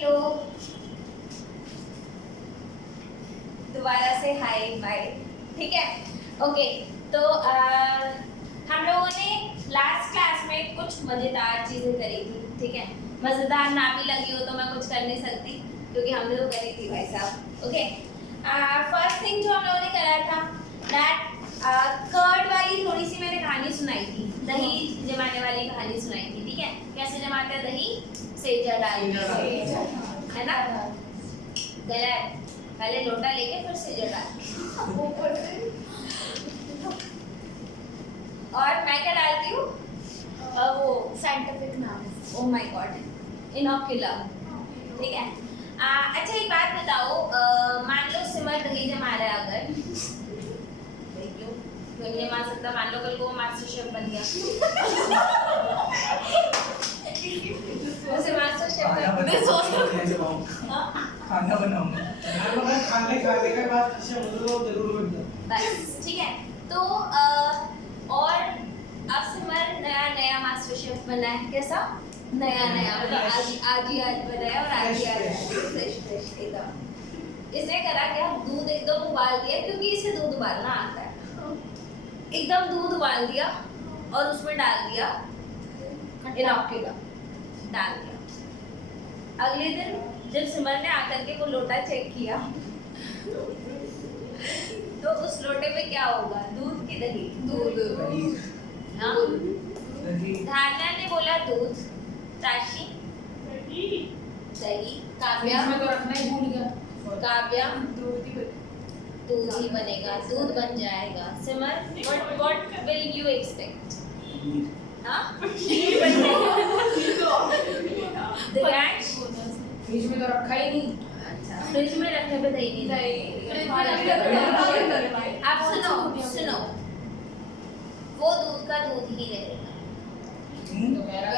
Hello, दोबारा से hi bye, ठीक है। ओके, तो हम लोगों ने लास्ट क्लास में कुछ मज़ेदार चीज़ें करी थी, ठीक है। मज़ेदार ना भी लगी हो तो मैं कुछ कर नहीं सकती क्योंकि हम लोग करी थी भाई साहब। ओके, फर्स्ट थिंग जो हम लोगों ने करा था दैट कर्ड वाली थोड़ी सी मैंने कहानी सुनाई थी, दही जमाने वाली कहानी सुनाई थी, ठीक है। कैसे जमाते हैं दही? सेजा डाल के, है ना। गलत, पहले लोटा लेके फिर सेजा डाल। और मैं क्या डालती हूँ? वो साइंटिफिक नाम, ओह माय गॉड, इनोकुलम, ठीक है। अच्छा एक बात बताओ, मान लो सिमर दही जमा रहा है, अगर कोई नहीं मान सकता, मान लो कल को मास्टर शेफ बन गया उसे मास्टर शेफ खाना बनाऊंगा खाने के बाद जरूर बस, ठीक है। तो और अब सिमर नया मास्टर शेफ बना है, कैसा नया मतलब आज बना है और आज फ्रेश एकदम। इसने करा क्या, दूध एकदम उबाल दिया, क्योंकि इसे दूध उबालना आता है। एकदम दूध उबाल दिया और उसमें डाल दिया इनोकुलम, डाल दिया। अगले दिन जब सिमर ने आकर के वो लोटा चेक किया तो उस लोटे में क्या होगा? दूध की दही? दूध। हाँ, धारणा ने बोला दूध, ताशी दही, काव्या में तो रखना ही भूल गया। काव्या दूध ही बनेगा, दूध बन जाएगा। सिमर what will you expect? हाँ? दिव्यांश फ्रिज में तो रखा ही नहीं। अच्छा, फ्रिज में रखने पे दही नहीं। अब सुनो, वो दूध का दूध ही रहेगा।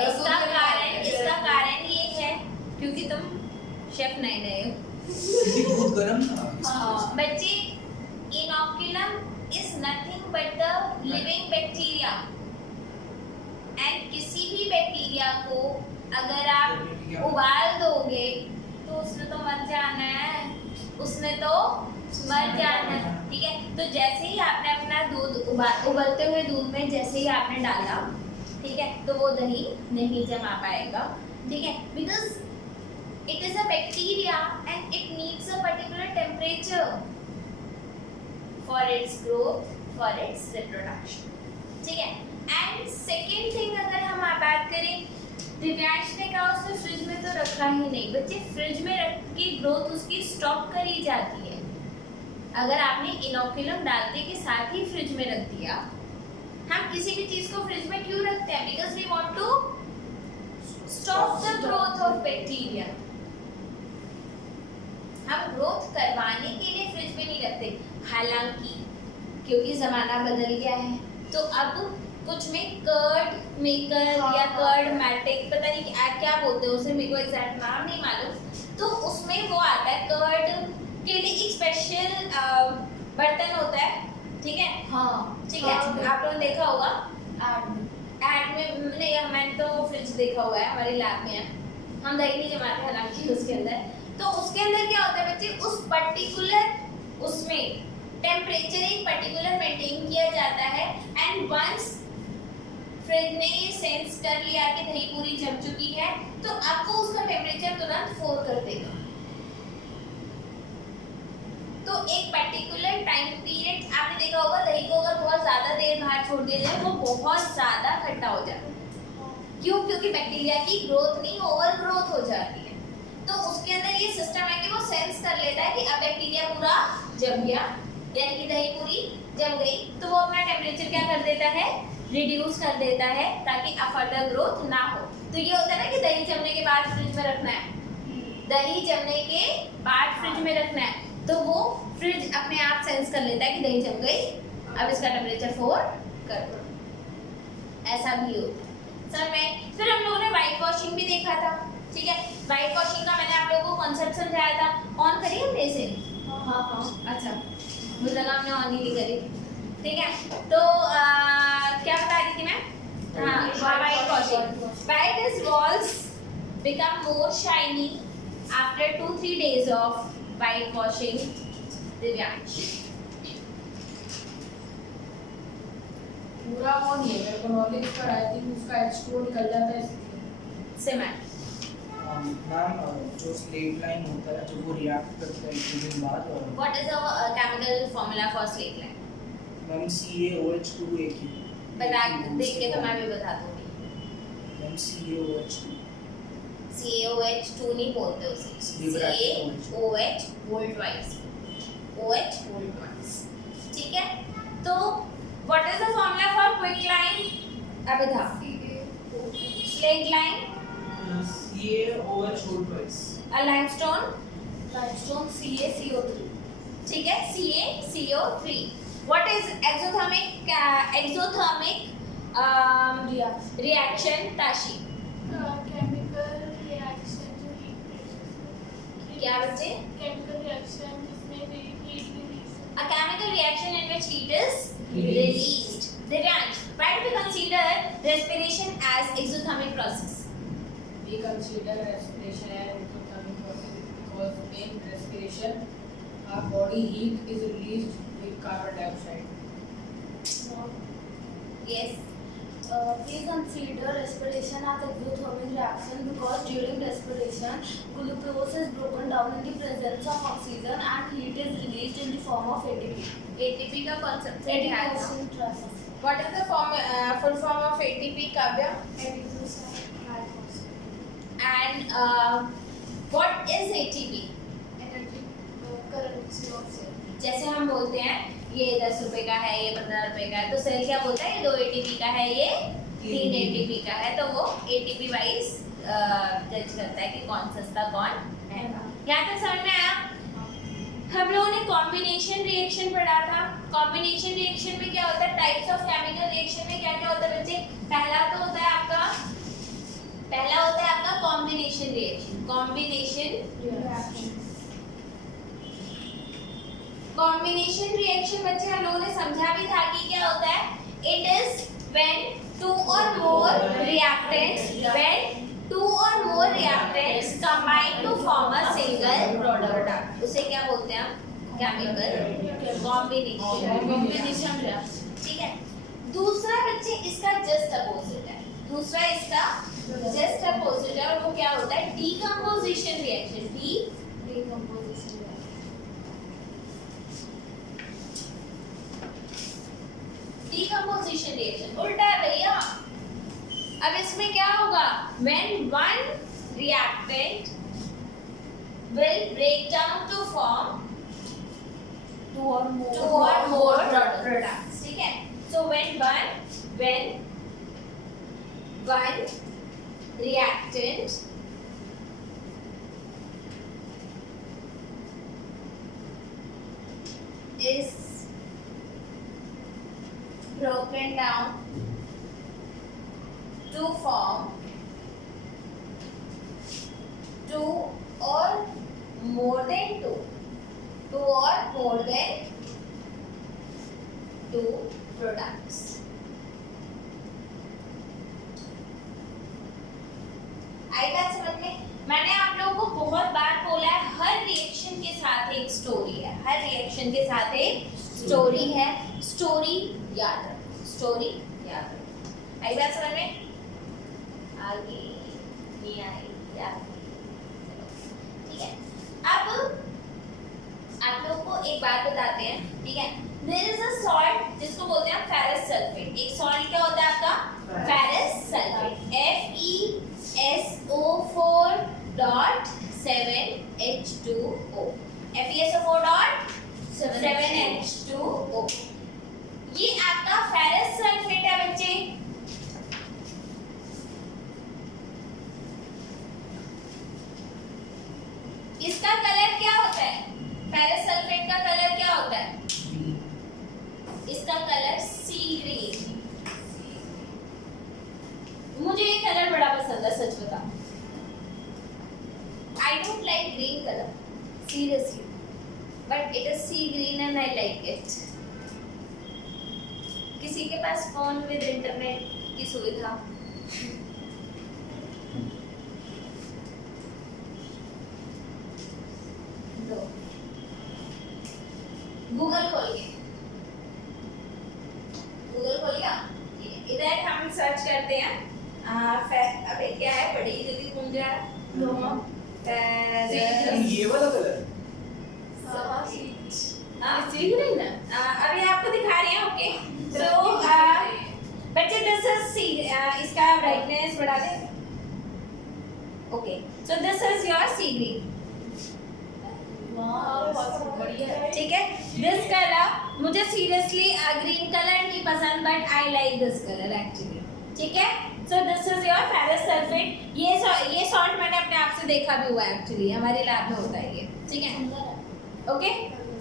इसका कारण ये है क्योंकि तुम शेफ नए हो। दूध गरम था। बच्चे, inoculum is nothing but the living bacteria, and किसी भी बैक्टीरिया को अगर आप उबाल दोगे तो उसने तो मर जाना है, ठीक है। तो जैसे ही आपने अपना दूध उबलते हुए दूध में जैसे ही आपने डाला, ठीक है, तो वो दही नहीं जमा पाएगा, ठीक है, because it is a bacteria and it needs a particular temperature for its growth, for its reproduction, ठीक है। and second thing अगर हम बात करें, दिव्यांश ने कहा उसने फ्रिज में तो रखा ही नहीं। बच्चे, फ्रिज में रख के ग्रोथ उसकी स्टॉप करी जाती है। अगर आपने इनोकुलम डालते के साथ ही फ्रिज में रख दिया, हम किसी भी चीज को फ्रिज में क्यों रखते हैं? Because we want to stop the growth of bacteria. हम ग्रोथ करवाने के लिए फ्रिज में नहीं रखते। हालांकि क्योंकि ज़माना बदल गया है तो अब कुछ में कर्ड मेकर या कर्ड मैटिक, पता नहीं क्या बोलते हैं उसे, मेरे को एग्जैक्ट नाम नहीं मालूम, तो उसमें वो आता है कर्ड के लिए एक स्पेशल बर्तन होता है, ठीक है। हाँ, ठीक है, आप लोगों ने देखा होगा ऐड में। नहीं, मैंने तो फ्रिज देखा हुआ है, हमारी लैब में है, हम दही नहीं जमाते हालांकि उसके अंदर। तो उसके अंदर क्या होता है बच्चे, उस पर्टिकुलर उसमें टेम्परेचर एक पर्टिकुलर मेंटेन किया जाता है, एंड वंस फ्रिज ने ये सेंस कर लिया कि दही पूरी जम चुकी है तो आपको उसका टेम्परेचर तुरंत 4 कर देगा। तो एक पर्टिकुलर टाइम पीरियड आपने देखा होगा, दही को अगर बहुत ज्यादा देर बाहर छोड़ दिया जाए तो बहुत ज्यादा खट्टा हो जाता है। क्यों? क्योंकि बैक्टीरिया की ग्रोथ नहीं, ओवर ग्रोथ हो जाती है। तो उसके अंदर ये सिस्टम है कि वो सेंस कर लेता है कि अब बैक्टीरिया पूरा जम गया, यानी कि दही पूरी जम गई, तो वो अपना टेम्परेचर क्या कर देता है, रिड्यूस कर देता है, ताकि अब फर्दर ग्रोथ ना हो। तो ये होता है ना कि दही जमने के बाद फ्रिज में रखना है, दही जमने के बाद फ्रिज में रखना है, तो वो फ्रिज अपने आप सेंस कर लेता है कि दही जम गई, अब इसका टेम्परेचर 4 कर दो। ऐसा भी होता है सर में। फिर हम लोगों ने व्हाइट वॉशिंग भी देखा था, ठीक है। व्हाइट वॉशिंग का मैंने आप लोगों को कॉन्सेप्ट समझाया था। ऑन करिए हमने इसे? हाँ, अच्छा, मुझे लगा हमने ऑन ही नहीं करी, ठीक है। तो क्या बता रही थी मैं? हाँ, white washing. Why does walls become more shiny after 2-3 days of whitewashing, Divyansh पूरा वो नहीं है, मेरे को नॉलेज पर आई थिंक उसका H2O निकल जाता है इसलिए। सिमर मैम जो स्लेट लाइन होता है जब वो रिएक्ट करता है एक दिन बाद और what is the chemical formula for slaked lime? Ma'am CaOH2aq बता देख के तो मैं भी बता दूंगी। मैम CaOH2 CaOH2 नहीं बोलते उसे, CaOH volt wise, OH volt wise, ठीक है। तो what is the formula for quick line? अब बता। Slaked lime, CaOH whole twice अ लाइमस्टोन, CaCO3। ठीक है, CaCO3। What is exothermic reaction Tashi? chemical reaction जो heat क्या बच्चे? chemical reaction जिसमें heat release A chemical reaction in which heat is Released. released. Divyansh, why do we consider respiration as exothermic process? We consider respiration as exothermic process because in respiration our body heat is released with carbon dioxide. Yes. we consider respiration as exothermic reaction because during respiration glucose is broken down in the presence of oxygen and heat is released in the form of ATP. ATP का concept से क्या है? 80% trust. What is the full form of ATP, Kavya? And what is ATP? Energy currency of cell. जैसे हम बोलते हैं ये 10 रुपए का है, ये 15 रुपए का है, तो सेल क्या बोलता है? ये 2 ATP का है, ये 3 ATP का है, तो वो ATP वाइज जज करता है कि कौन सस्ता कौन महंगा। यहाँ तक समझ में आया? हम लोगों ने कॉम्बिनेशन रिएक्शन पढ़ा था। कॉम्बिनेशन रिएक्शन में क्या होता है? टाइप्स ऑफ केमिकल रिएक्शन में क्या क्या होता है बच्चे? पहला होता है आपका कॉम्बिनेशन रिएक्शन। कॉम्बिनेशन रिएक्शन बच्चे हम लोगों ने समझा भी था कि क्या होता है? इट इज व्हेन टू और more reactants combine to form a single product. उसे क्या बोलते हैं हम? केमिकल कॉम्बिनेशन रिएक्शन, ठीक है। दूसरा बच्चे इसका जस्ट अपोजिट है, और वो क्या होता है? Decomposition reaction. डीकंपोजिशन रिएक्शन उल्टा है भैया। अब इसमें क्या होगा? When one reactant will break down to form two or more products, ठीक है। So when one reactant is broken down to form two or more than two products. आई बात समझ में? मैंने आप लोगों को बहुत बार बोला है हर रिएक्शन के साथ एक स्टोरी है, स्टोरी याद रखो। आई बात समझ में? आगे नहीं आई याद, ठीक है। अब आप लोगों को एक बात बताते हैं, ठीक है। देयर इज अ सॉल्ट जिसको बोलते हैं फेरस सल्फेट। एक सॉल्ट क्या होता है आपका? Ferrous sulphate, FeSO4.7H2O, FeSO4.7H2O। ये आपका फेरस सल्फेट है बच्चे। इसका कलर क्या होता है? फेरस सल्फेट का कलर क्या होता है? इसका कलर सी ग्रीन। मुझे ये कलर बड़ा पसंद है, सच बता। I don't like green color, seriously, but it is sea green and I like it. किसी के पास फोन विद इंटरनेट की सुविधा? समझ आ रहा? No, ma'am. ये वाला कलर हाँ, सीख रही ना? अभी आपको दिखा रही हैं, ओके। तो बच्चे दिस इज सी, इसका ब्राइटनेस बढ़ा दें। Okay, so this is your sea green, बहुत बढ़िया है। ठीक है। दिस कलर मुझे सीरियसली ग्रीन कलर नहीं पसंद, but I like this colour actually, ठीक है। So this is your ferrous sulphate. ये सॉल्ट मैंने अपने आप से देखा भी हुआ है एक्चुअली, हमारे लैब में होता है ये, ठीक है। Okay,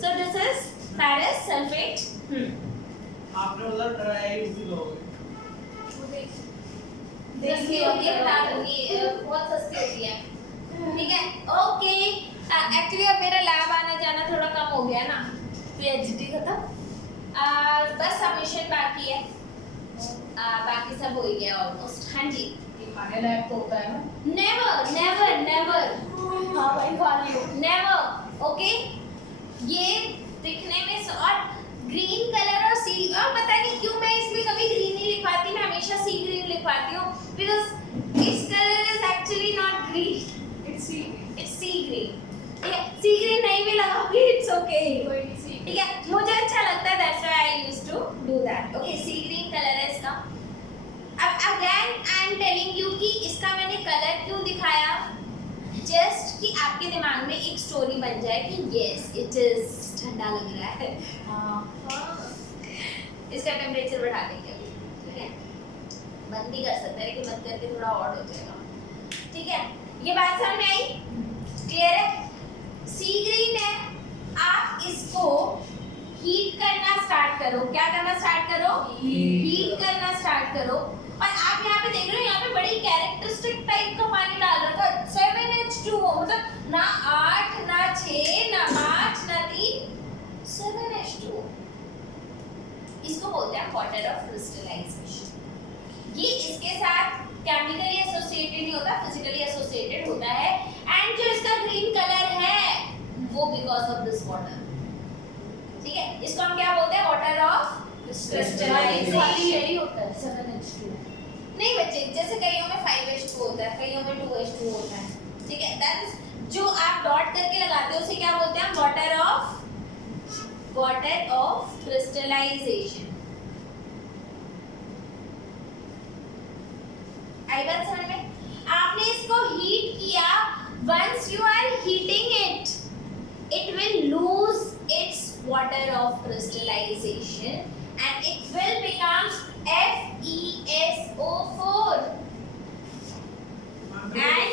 so this is ferrous sulphate. आपने उधर ट्राई भी करोगे देखिए ये बता दूंगी, बहुत सस्ती होती है, ठीक है। ओके, एक्चुअली अब मेरा लैब आना जाना थोड़ा कम हो गया ना, पीएचडी खत्म, बस सबमिशन बाकी है, बाकी सब हो ही गया ऑलमोस्ट। हाँ जी, ये खाने लायक तो होता है ना? नेवर नेवर नेवर, हाँ भाई खा लियो। Never, okay. ये दिखने में और ग्रीन कलर और सी, और पता नहीं क्यों मैं इसमें कभी ग्रीन नहीं लिखवाती, मैं हमेशा सी ग्रीन लिखवाती हूँ, बिकॉज इस colour is actually not green, It's see. It's sea green, ठीक है। सी ग्रीन नहीं भी लगाओगी, इट्स ओके, कोई नहीं see. ठीक है। मुझे अच्छा लगता है, that's why I used to do that. Okay, sea green colour है इसका। अब again I am telling you कि इसका मैंने कलर क्यों दिखाया, जस्ट कि आपके दिमाग में एक स्टोरी बन जाए कि यस इट इज ठंडा लग रहा है। इसका टेम्परेचर बढ़ा देंगे अभी, ठीक है। बंद भी कर सकते हैं लेकिन बंद करके थोड़ा ऑड हो जाएगा, ठीक है। ये बात समझ में आई? क्लियर है? सी ग्रीन है, आप इसको हीट करना स्टार्ट करो। क्या करना स्टार्ट करो? हीट करना स्टार्ट करो। और आप यहाँ पे देख रहे हो, यहाँ पे बड़ी कैरेक्टरिस्टिक टाइप का पानी डाल रखा है, 7H2O, मतलब ना 8 ना 6 ना 5 ना 3, 7H2O। इसको बोलते हैं वाटर ऑफ क्रिस्टलाइजेशन। ये इसके साथ केमिकली एसोसिएटेड नहीं होता, फिजिकली एसोसिएटेड होता है। एंड जो इसका ग्रीन कलर है वो बिकॉज ऑफ दिस वाटर, ठीक है। इसको हम क्या बोलते हैं? Water of crystallisation. यही होता है 7H2। नहीं बच्चे, जैसे कईयों में 5H2 होता है, कईयों में 2H2 होता है, ठीक है। दैट इज जो आप डॉट करके लगाते हो उसे क्या बोलते हैं? Water of crystallisation. आई बात समझ में? आपने इसको हीट किया, once you are heating it will lose its water of crystallisation and it will become FeSO4 and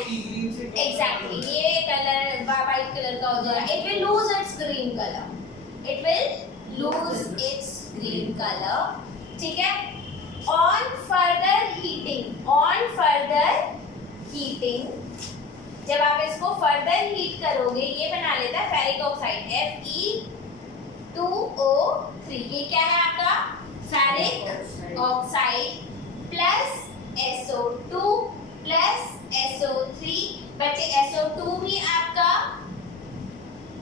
exactly ये कलर वाइट कलर का हो जाएगा। It will lose its green color. It will lose its green color, ठीक है। On further heating, जब आप इसको further heat करोगे, ये बना लेता है फेरिक ऑक्साइड Fe2O3। ये क्या है आपका? Ferric oxide plus SO2 plus SO3। बच्चे SO2 भी आपका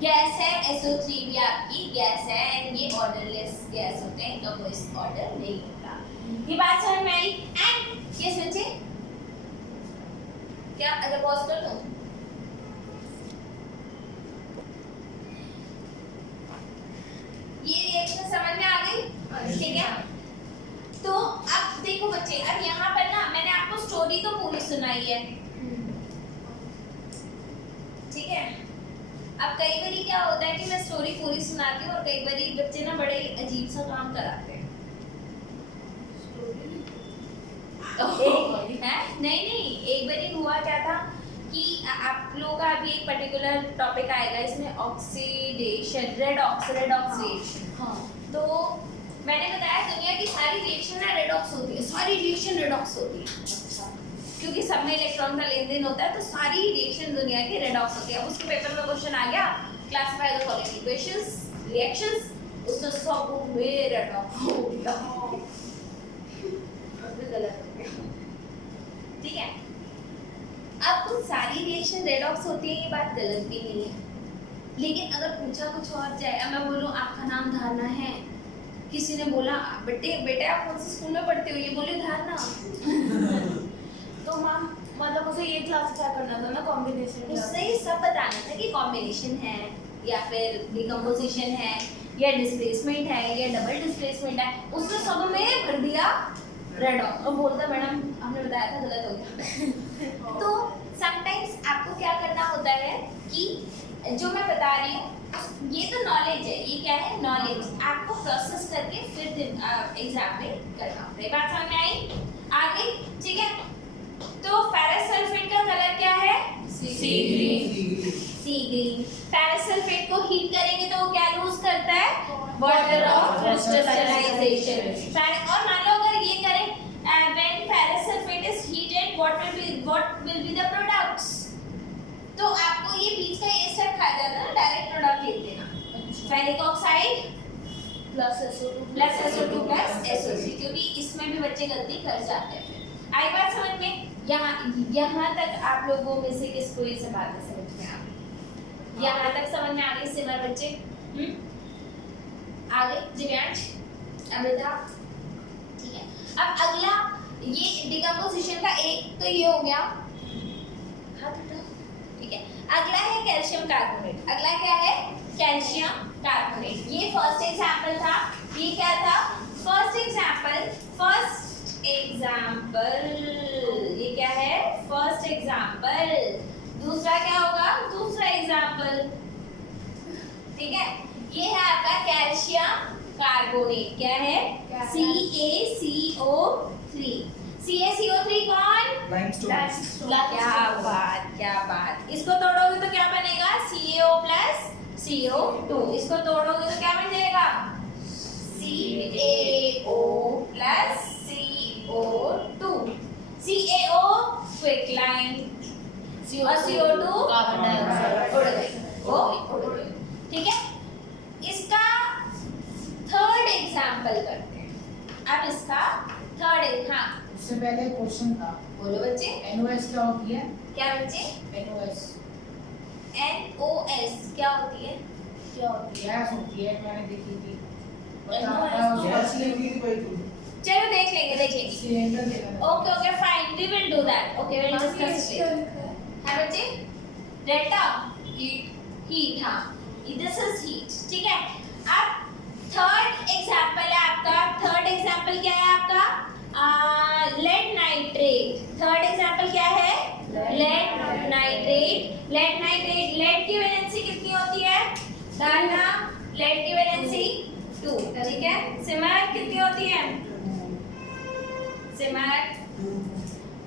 गैस है, SO3 भी आपकी गैस है, एंड ये ऑर्डरलेस गैस होते हैं, इनका कोई ऑर्डर नहीं होता। ये बात समझ में आई? एंड ये बच्चे क्या, अगर पॉज कर दूं? ये रिएक्शन समझ में आ गई? ठीक है। तो अब देखो बच्चे, अब यहाँ पर ना मैंने आपको स्टोरी तो पूरी सुनाई है, ठीक है। अब कई बारी क्या होता है कि मैं स्टोरी पूरी सुनाती हूँ और कई बारी बच्चे ना बड़े अजीब सा काम कराते हैं। नहीं, एक बारी हुआ क्या था कि आप लोगों का अभी एक पर्टिकुलर टॉपिक आएगा, इसमें ऑक्सीडेशन, रेडॉक्स रिएक्शन। हाँ। तो मैंने बताया दुनिया की सारी रिएक्शन ना रेडॉक्स होती है, सारी रिएक्शन रेडॉक्स होती है। अच्छा। क्योंकि सब में इलेक्ट्रॉन का लेन देन होता है, तो सारी रिएक्शन दुनिया की रेडॉक्स होती है। अब उसके पेपर में क्वेश्चन आ गया, classify the following equations, reactions, उससे सब में रेडॉक्स हो गया, गलत हो गया, ठीक है। अब कुछ सारी रिएक्शन रेडॉक्स होती है, ये बात गलत भी नहीं है, लेकिन अगर पूछा कुछ और जाए, अब मैं बोलूँ आपका नाम धारणा है, किसी ने बोला बेटे आप कौन से स्कूल में पढ़ते हो, ये बोले धारणा तो मैम मतलब उसे ये क्लासिफाई करना था ना कॉम्बिनेशन। उससे ही सब बताना था कि कॉम्बिनेशन है या फिर डिकम्पोजिशन है या डिस्प्लेसमेंट है या डबल डिस्प्लेसमेंट है, उसने सब में भर दिया रेड ऑफ और बोलता मैडम आपने बताया था गलत हो गया। तो समटाइम्स आपको क्या करना होता है कि जो मैं बता रही हूँ ये तो नॉलेज है, ये क्या है नॉलेज, आपको प्रोसेस करके फिर एग्जाम में करना होता है। बात समझ में आई? आगे ठीक है। तो फेरस सल्फेट का कलर क्या है? Sea green. फेरस सल्फेट को हीट करेंगे तो वो क्या लूज करता है? Water of crystallisation. और मान लो अगर ये करें when ferrous sulphate is heated what will be the products, तो आपको ये बीच का ये स्टेप खा जाता है ना, डायरेक्ट प्रोडक्ट लिख देना ferric oxide plus SO2 plus SO2 plus SO3, क्योंकि इसमें भी बच्चे गलती कर जाते हैं। फिर आई बात समझ में? यहाँ तक आप लोगों में से किसको ये सब बातें समझ में आ गई? यहाँ तक समझ में आ गई सिमर बच्चे? आगे दिव्यांश, अमृता, ठीक है। अब अगला ये डिकम्पोजिशन का एक तो ये हो गया, ठीक है। अगला है कैल्शियम कार्बोनेट। अगला क्या है? Calcium carbonate. ये फर्स्ट एग्जांपल था। ये क्या था? फर्स्ट एग्जांपल ये क्या है? First example. दूसरा क्या होगा? दूसरा एग्जांपल, ठीक है। ये है आपका कैल्शियम कार्बोनेट। क्या है? CaCO3। CaCO3 कौन? लाइमस्टोन। क्या बात। इसको तोड़ोगे तो क्या बनेगा? CaO plus CO2। इसको तोड़ोगे तो क्या बन जाएगा? CaO plus CO2। CaO quick line और CO2 कार्बन डाइऑक्साइड उड़ गई, वो उड़ गई, ठीक है। इसका थर्ड एग्जांपल करते हैं। अब इसका थर्ड, हाँ उससे पहले क्वेश्चन था, बोलो बच्चे। NOS क्या होती है? क्या बच्चे? NOS NOS क्या होती है? क्या होती है? गैस होती है, मैंने देखी थी। NOS गैस लेगी थी भाई तुम। चलो देख लेंगे। सिलेंडर देखा था। Okay fine, we will do that. Okay will discuss it. है बच्चे? डेल्टा हीट, हाँ दिस इज हीट, ठीक है। अब थर्ड एग्जांपल है आपका। थर्ड एग्जांपल क्या है आपका? Lead nitrate. थर्ड एग्जांपल क्या है? Lead nitrate. लेड की वैलेंसी कितनी होती है? डालना। लेड की वैलेंसी 2, ठीक है। सिमर कितनी होती है? सिमर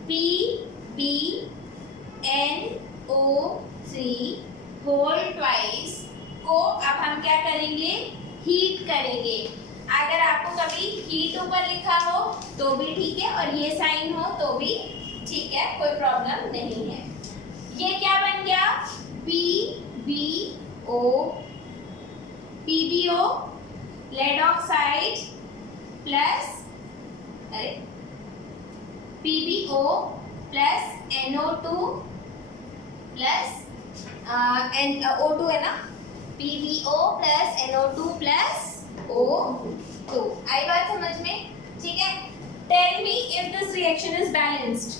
PbNO3 होल ट्वाइस को अब हम क्या करेंगे? हीट करेंगे। अगर आपको कभी हीट ऊपर लिखा हो तो भी ठीक है और ये साइन हो तो भी ठीक है, कोई प्रॉब्लम नहीं है। ये क्या बन गया? PbO lead oxide plus PbO plus NO2 plus O2 है ना? PbO plus NO2 plus O2। आई बात समझ में? ठीक है। Tell me if this reaction is balanced.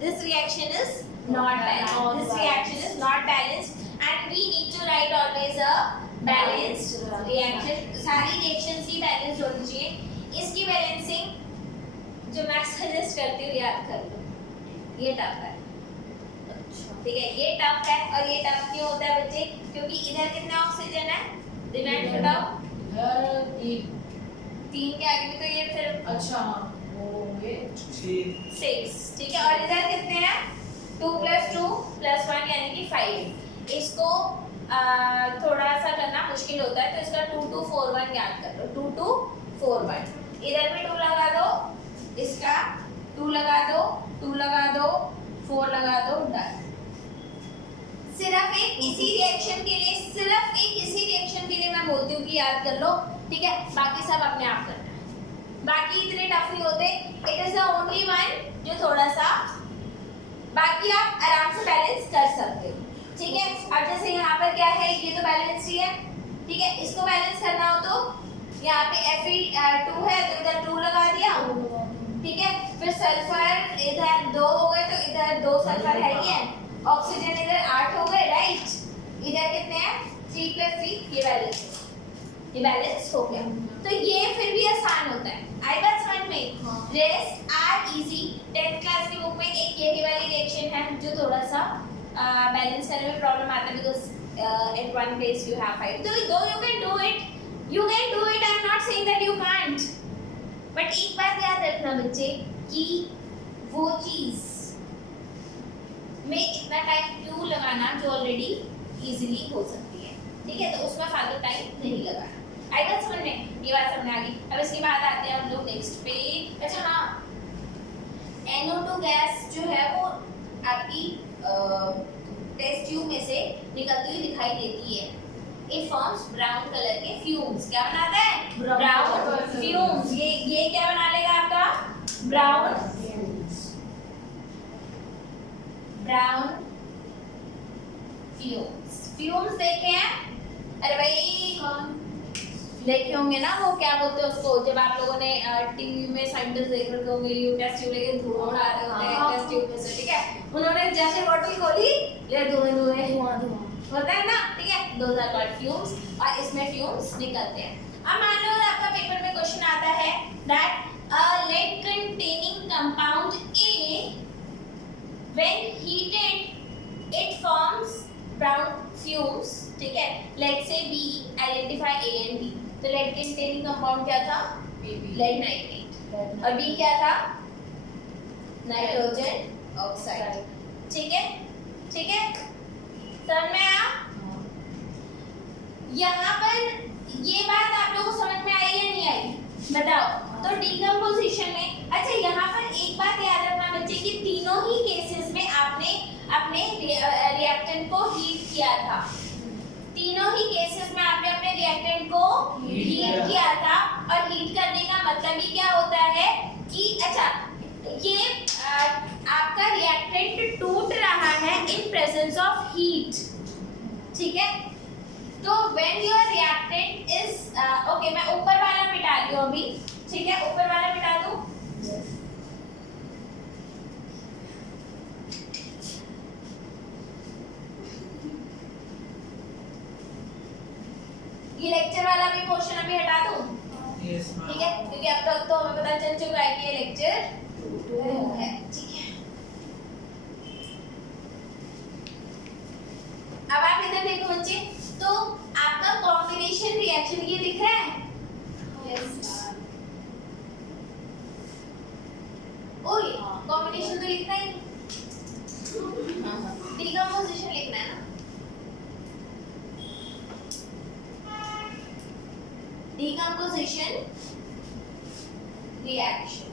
This reaction is not balanced. This reaction is not balanced, and we need to write always a balanced reaction. सारी reactions ही balanced होनी चाहिए। इसकी balancing जो मैं suggest करती हूँ याद कर लो। ये टफ है, ठीक है। ये टफ है और ये टफ क्यों होता है बच्चे? क्योंकि इधर कितना ऑक्सीजन है? डिवाइड बताओ। इधर 3 के आगे भी तो ये फिर अच्छा हाँ वो होंगे 6, ठीक है। और इधर कितने हैं? 2 + 2 + 1 यानी कि 5। इसको थोड़ा सा करना मुश्किल होता है तो इसका 2 2 4 1 याद कर लो। 2 2 4 1। इधर भी 2 लगा दो, इसका 2 लगा दो, 2 लगा दो, 4 लगा दो, डन। सिर्फ एक इसी रिएक्शन के लिए मैं बोलती हूँ कि याद कर लो, ठीक है। बाकी सब अपने आप करना है, बाकी इतने टफ नहीं होते। It is the only one जो थोड़ा सा, बाकी आप आराम से बैलेंस कर सकते हो, ठीक है। अब जैसे यहाँ पर क्या है, ये तो बैलेंस ही है, ठीक है। इसको बैलेंस करना हो तो यहाँ पे Fe2 है तो इधर 2 लगा दिया, ठीक है। फिर सल्फर इधर सल्फर है ही है, ऑक्सीजन इधर 8 हो गए, राइट। इधर कितने हैं? 3 + 3, ये बैलेंस हो गया। तो ये फिर भी आसान होता है, आई बात समझ में? Rest are easy. 10th class की बुक में एक यही वाली रिएक्शन है जो थोड़ा सा बैलेंस करने में प्रॉब्लम आता है, because at one place you have 5, तो दो you can do it, I am not saying that you can't, but एक बात याद रखना बच्चे कि वो चीज में इतना टाइम क्यों लगाना जो ऑलरेडी इजीली हो सकती है, ठीक है? तो उसमें फालतू टाइम नहीं लगाना। आई बात समझ में? ये बात समझ आ गई। अब इसके बाद आते हैं हम लोग नेक्स्ट पे। अच्छा हाँ, NO2 गैस जो है वो आपकी टेस्ट ट्यूब में से निकलती हुई दिखाई देती है। इट फॉर्म्स ब्राउन कलर के फ्यूम्स। क्या बनाता है? Brown fumes. ये क्या बना लेगा आपका? ब्राउन फ्यूम्स देखे हैं? अरे भाई देखे होंगे ना, वो क्या बोलते हैं उसको, जब आप लोगों ने टीवी में साइंटिस्ट देख रहे होंगे, ये टेस्ट ट्यूब लेके धुआं उड़ा रहे होते हैं टेस्ट ट्यूब में से, ठीक है? उन्होंने जैसे बॉटल खोली, ले धुआं होता है ना, ठीक है? दोज आर कॉल्ड फ्यूम्स, और इसमें फ्यूम्स निकलते हैं। अब मान लो आपका पेपर में क्वेश्चन आता है that a lead containing compound A when heated it forms brown fumes, ठीक है? Let's say B, identify A and B. तो lead containing compound क्या था? lead nitrate। और B क्या था? नाइट्रोजन ऑक्साइड, ठीक है? ठीक है, समझ में आया? यहाँ पर ये बात आप लोगों को समझ में आई या नहीं आई? बताओ। तो डिकम्पोजिशन में, अच्छा यहाँ पर एक बात याद रखना बच्चे कि तीनों ही केसेस में आपने अपने रिएक्टेंट को हीट किया था। तीनों ही केसेस में आपने अपने रिएक्टेंट को हीट किया था, और हीट करने का मतलब ही क्या होता है कि अच्छा ये आपका रिएक्टेंट टूट रहा है इन प्रेजेंस ऑफ हीट, ठीक है? तो when your reactant is okay, मैं ऊपर वाला मिटा रही हूं अभी, ठीक है? ऊपर वाला मिटा दूं। ये लेक्चर वाला भी पोर्शन अभी हटा दूं? Yes ma'am. ठीक है, क्योंकि अब तक तो हमें पता चल चुका है कि ये लेक्चर 2 है, ठीक है? अब आप इधर देखो बच्चे, तो आपका कॉम्बिनेशन रिएक्शन ये दिख रहा है? यस। ओए कॉम्बिनेशन तो लिखना ही नहीं, डिकम्पोजिशन लिखना है ना। Decomposition reaction,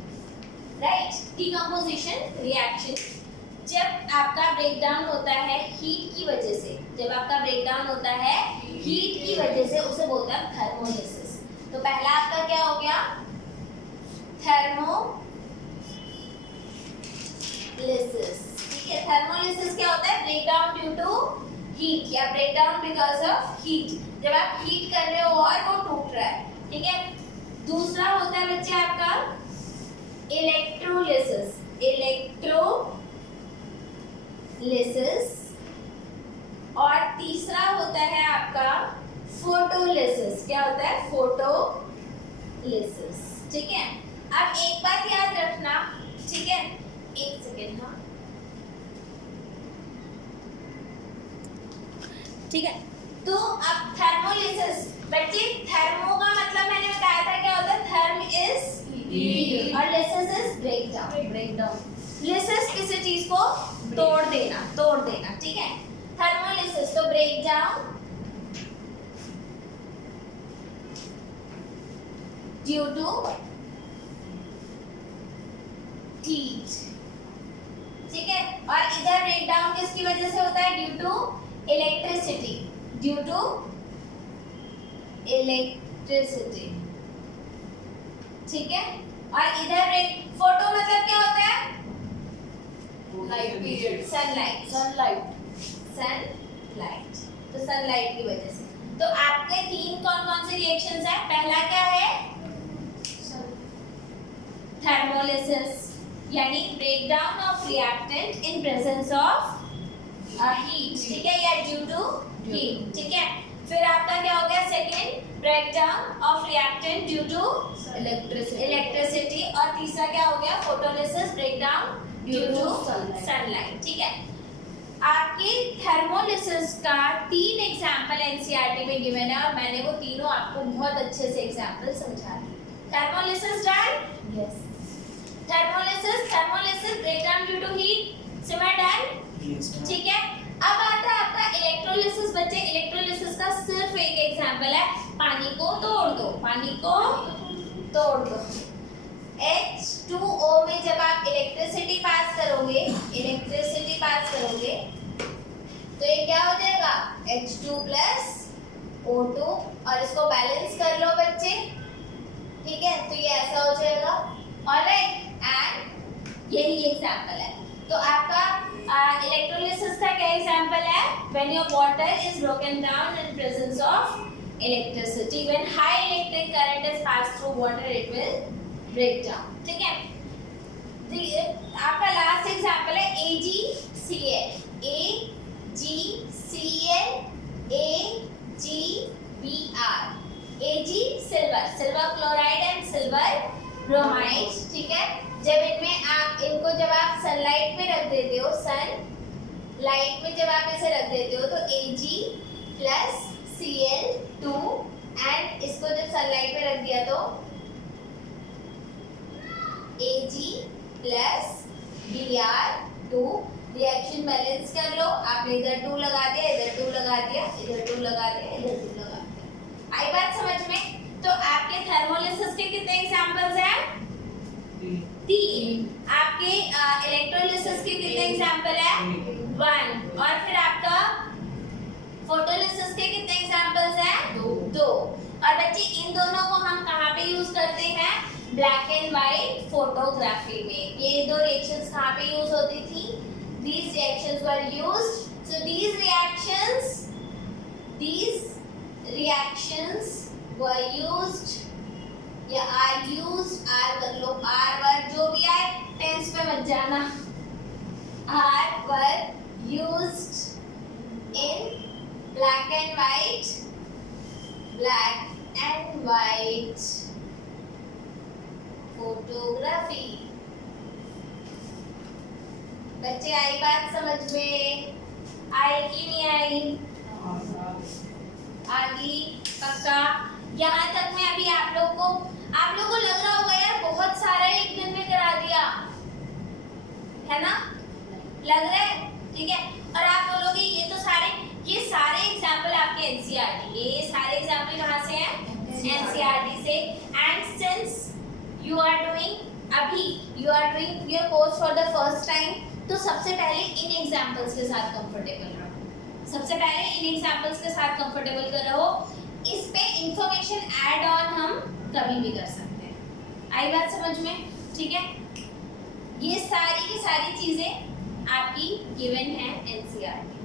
right? Decomposition reaction जब आपका ब्रेकडाउन होता है हीट की वजह से, जब आपका ब्रेकडाउन होता है हीट की वजह से, उसे बोलते हैं थर्मोलिसिस। तो पहला आपका क्या हो गया? थर्मोलिसिस, ठीक है? थर्मोलिसिस क्या होता है? ब्रेकडाउन ड्यू टू हीट या ब्रेकडाउन बिकॉज ऑफ हीट। जब आप हीट कर रहे हो और वो टूट रहा है, ठीक है? दूसरा होता है बच्चे आपका इलेक्ट्रोलिसिस, और तीसरा होता है आपका फोटोलिसिस। क्या होता है? फोटोलिसिस, ठीक है? अब एक बात याद रखना, ठीक है? एक सेकेंड, हाँ, ठीक है? तो अब थर्मोलिसिस बच्चे, थर्मो का मतलब मैंने बताया था क्या होता है? थर्म इज हीट और लिसिस इज ब्रेकडाउन। लिसिस किसी चीज को तोड़ देना, ठीक है? थर्मोलिसिस तो ब्रेकडाउन ड्यू टू हीट, ठीक है? और इधर ब्रेकडाउन किसकी वजह से होता है? ड्यू टू इलेक्ट्रिसिटी, ठीक है? और इधर फोटो मतलब क्या होता है? लाइट पीरियड, सनलाइट, तो सनलाइट की वजह से। तो आपके तीन कौन से रिएक्शंस हैं? पहला क्या है? थर्मोलिसिस, यानी break down of reactant in presence of heat, ठीक है, या ड्यू टू हीट, ठीक है। फिर आपका क्या हो गया second, break down of reactant due to electricity, और तीसरा क्या हो गया photolysis break down due to sunlight, ठीक है। आपके थर्मोलिसिस का 3 एग्जांपल एनसीईआरटी में गिवन है और मैंने वो तीनों आपको बहुत अच्छे से एग्जांपल समझा दिए। Thermolysis done, Yes. Thermolysis break down due to heat, similar done, Yes, ma'am. ठीक है। अब आता है आपका इलेक्ट्रोलिसिस। बच्चे इलेक्ट्रोलिसिस का सिर्फ एक एग्जांपल है, पानी को तोड़ दो, पानी को तोड़ दो। H2O में जब आप इलेक्ट्रिसिटी पास करोगे, इलेक्ट्रिसिटी पास करोगे तो ये क्या हो जाएगा H2 प्लस O2, और इसको बैलेंस कर लो बच्चे, ठीक है, तो ये ऐसा हो जाएगा। ऑलराइट, एंड यही एग्जांपल है। तो आपका इलेक्ट्रोलिसिस का क्या एग्जांपल है, when your water is broken down in presence of electricity, when high electric current is pass through water it will break down, ठीक है। आपका लास्ट एग्जांपल है AgCl, Ag silver, silver chloride and silver bromide, ठीक है। जब इनमें इनको जब आप सनलाइट में रख देते हो, सन लाइट में जब आप इसे रख देते हो तो Ag प्लस Cl2, एंड इसको जब सनलाइट में रख दिया तो Ag plus Br2, reaction balance कर लो, आपने इधर 2 लगा दिया, इधर 2 लगा दिया, इधर 2 लगा दिया, इधर 2 लगा दिया। आई बात समझ में? तो आपके थर्मोलिसिस के कितने एग्जांपल्स हैं? 3। आपके इलेक्ट्रोलिसिस के कितने एग्जांपल है? 1। और फिर आपका फोटोलिसिस के कितने एग्जांपल्स हैं? 2। और बच्चे इन दोनों को हम कहाँ पे यूज करते हैं? ब्लैक एंड व्हाइट फोटोग्राफी में। ये 2 रिएक्शंस कहाँ पे यूज होती थी? These reactions were used. So these reactions were used या are used, R कर लो, R वर्ड जो भी आए टेंस पे मत जाना, are were used in black and white photography। बच्चे आई बात समझ में? आई कि नहीं आई? आ गई पक्का? यहाँ तक में अभी आप लोग को लग रहा होगा यार बहुत सारा एक दिन में करा दिया है ना, लग रहा है, ठीक है। और आप बोलोगे ये सारे एग्जाम्पल आपके एनसीईआरटी, ये सारे एग्जाम्पल कहाँ से हैं? एनसीईआरटी से। And since you are doing your course for the first time, तो सबसे पहले इन एग्जाम्पल्स के साथ कंफर्टेबल रहो, सबसे पहले इन एग्जाम्पल्स के साथ कंफर्टेबल कर रहो। इस पे इंफॉर्मेशन ऐड ऑन हम कभी भी कर सकते हैं। आई बात समझ में? ठीक है, ये सारी की सारी चीजें आपकी गिवन है एनसीईआरटी।